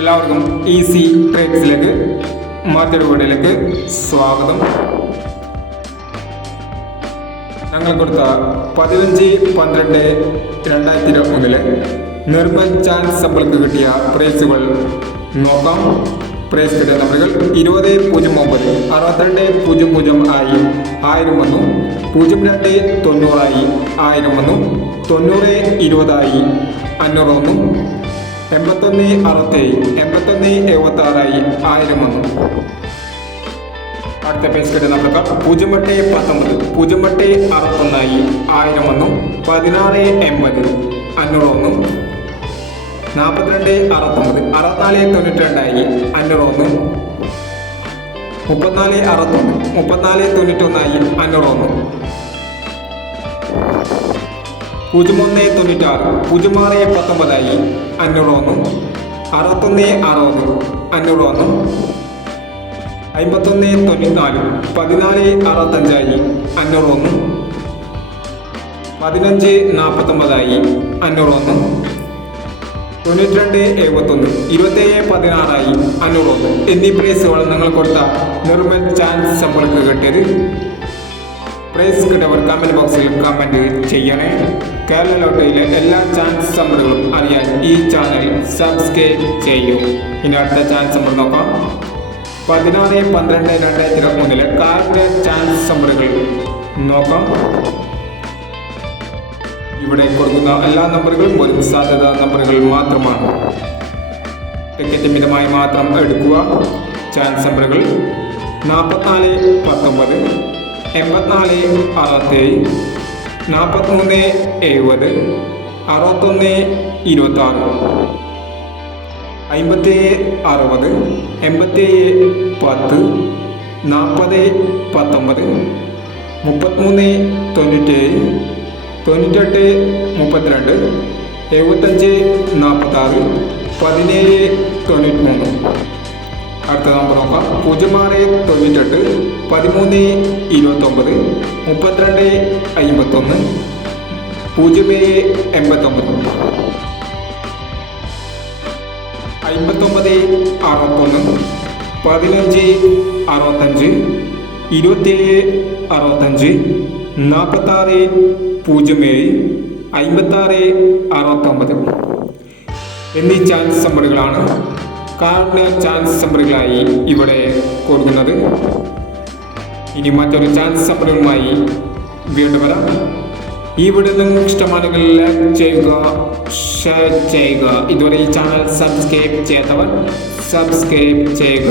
എല്ലാവർക്കും ഈസി ട്രേഡ്സിലേക്ക് മറ്റൊരു വീഡിയോയിലേക്ക് സ്വാഗതം. ഞങ്ങൾ കൊടുത്ത 15/12/2021 നിർമ്മൽ ചാൻസ് സമ്പിൾക്ക് കിട്ടിയ പ്രൈസുകൾ നോക്കാം. പ്രൈസ് കിട്ടിയ നമ്പറുകൾ 2009 6200 ആയി 1000 വന്നു, 0290 ആയി 1000 വന്നു, 9020 ആയി 500 വന്നു, 8167 8176 ആയി 1000 വന്നു. അടുത്ത പേസ് കിട്ടിയ നമ്പർ 0819 0861 ആയി 1000 വന്നു, 1680 500 വന്നു, 4269 6492 ആയി 500 വന്നു, 3461 3491 ആയി 500 വന്നു, 0196 0619 ആയി 500 വന്നു, 6160 500 വന്നു, 5194 1465 ആയി 500 വന്നു, 1549 ആയി 500 വന്നു, 9271 2716 ആയി 500 വന്നു. എന്നീ പ്രൈസുകൾ നിങ്ങൾ കൊടുത്ത നിർമ്മൽ ചാൻസ് സമ്പിൾക്ക് കിട്ടിയത്. പ്രൈസ് കിട്ടിയവർ കമന്റ് ബോക്സിൽ കമന്റ് ചെയ്യണേ. കേരള ലോട്ടറിയിലെ എല്ലാ ചാൻസ് നമ്പറുകളും അറിയാൻ ഈ ചാനൽ സബ്സ്ക്രൈബ് ചെയ്യൂ. ഇനി അടുത്ത ചാൻസ് നമ്പർ നോക്കാം. 16/12/2021 കാറിന്റെ ചാൻസ് നമ്പറുകൾ നോക്കാം. ഇവിടെ കൊടുക്കുന്ന എല്ലാ നമ്പറുകളും ഒരു സാധ്യത നമ്പറുകൾ മാത്രമാണ്. ടിക്കറ്റ് മിതമായി മാത്രം എടുക്കുക. ചാൻസ് നമ്പറുകൾ 4419 8467 4370 6126 5760 8710 4019 3397 9832 7546 1793. അടുത്ത നമ്പർ നോക്കാം. 0698 1329 3251 0789 5961 1565 2765 4607 5669 എന്നീ ചാൻസ് നമ്പറുകളാണ് കാർഡിന് ചാൻസ് നമ്പറുകളായി ഇവിടെ കൊടുക്കുന്നത്. ഇനി മറ്റൊരു ചാൻസ് നമ്പറുകളുമായി വീണ്ടും വരാം. ഈ വീഡിയോ നിങ്ങൾക്ക് ഇഷ്ടമാണെങ്കിൽ ലൈക്ക് ചെയ്യുക, ഷെയർ ചെയ്യുക. ഇതുവരെ ഈ ചാനൽ സബ്സ്ക്രൈബ് ചെയ്യാത്തവർ സബ്സ്ക്രൈബ് ചെയ്യുക.